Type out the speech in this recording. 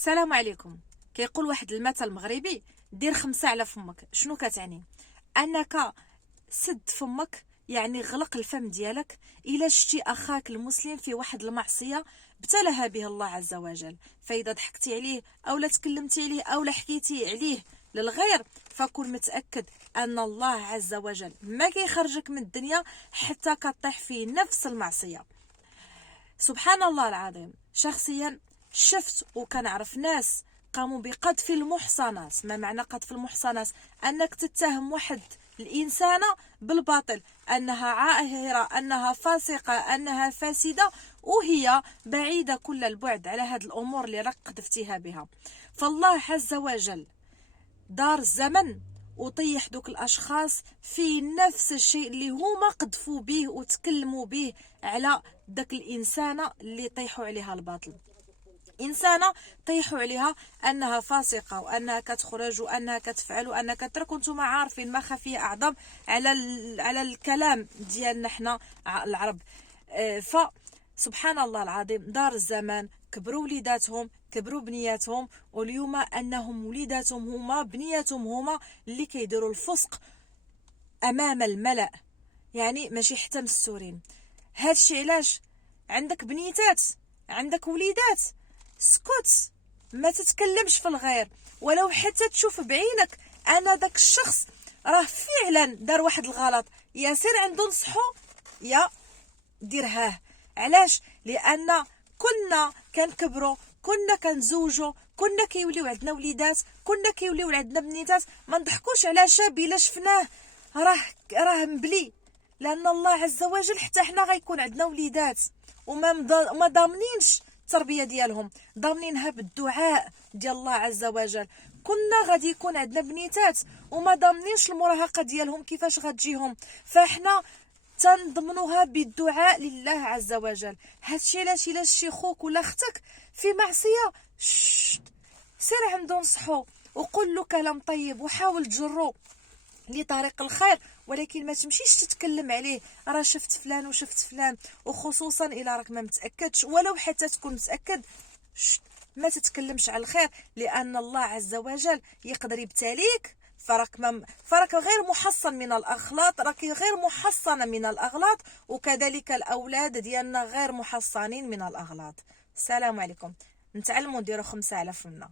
السلام عليكم. كيقول واحد المثل مغربي: دير خمسة على فمك. شنو كتعني؟ انك سد فمك، يعني غلق الفم ديالك الا شتي اخاك المسلم في واحد المعصيه ابتلاها به الله عز وجل، فاذا ضحكتي عليه او لا تكلمتي عليه او لا حكيتي عليه للغير، فكن متاكد ان الله عز وجل ما كيخرجك من الدنيا حتى كطيح في نفس المعصيه. سبحان الله العظيم. شخصيا شفت وكنعرف ناس قاموا بقذف المحصنات. ما معنى قذف المحصنات؟ انك تتهم واحد الانسانه بالباطل، انها عاهره، انها فاسقه، انها فاسده، وهي بعيده كل البعد على هذه الامور اللي راك قذفتيها بها. فالله عز وجل دار الزمن وطيح دوك الاشخاص في نفس الشيء اللي هما قذفوا به وتكلموا به على داك الانسانه اللي طيحوا عليها الباطل. انسانه طيحوا عليها انها فاسقه وانها كتخرج وانها كتفعل وانها كترك، وانتم عارفين ما خفي اعظم على الكلام ديالنا حنا العرب. فسبحان الله العظيم، دار الزمان كبروا وليداتهم، كبروا بنياتهم، واليوم انهم وليداتهم هما بنياتهم هما اللي كيديروا الفسق امام الملأ، يعني ماشي حتى مستورين. هادشي علاش عندك بنيتات، عندك وليدات، سكت، ما تتكلمش في الغير، ولو حتى تشوف بعينك انا داك الشخص راه فعلا دار واحد الغلط، يا سير عنده نصحو يا ديرها. علاش؟ لان كنا كنكبروا، كنا كنزوجوا، كنا كيوليو عندنا وليدات، كنا كيوليو عندنا بنيتات. ما نضحكوش على شاب الا شفناه راه مبلي، لان الله عز وجل حتى حنا غيكون عندنا وليدات وما ضامنينش التربيه ديالهم، ضامنينها بالدعاء ديال الله عز وجل. كنا غادي يكون عندنا بنيتات وما ضامنينش المراهقه ديالهم كيفاش غتجيهم، فاحنا تنضمنوها بالدعاء لله عز وجل. هادشي علاش الا شي خوك ولا اختك في معصيه، سير عنده نصحو وقول له كلام طيب وحاول تجرو لطريق الخير، ولكن ما تمشيش تتكلم عليه راه شفت فلان وشفت فلان، وخصوصا الا راك ما متاكدش، ولو حتى تكون متاكد ما تتكلمش على الخير، لان الله عز وجل يقدر يبتليك فراك غير محصن من الاغلاط، راك غير محصنه من الاغلاط، وكذلك الاولاد ديالنا غير محصنين من الاغلاط. السلام عليكم. نتعلموا نديروا 5 على فمنا.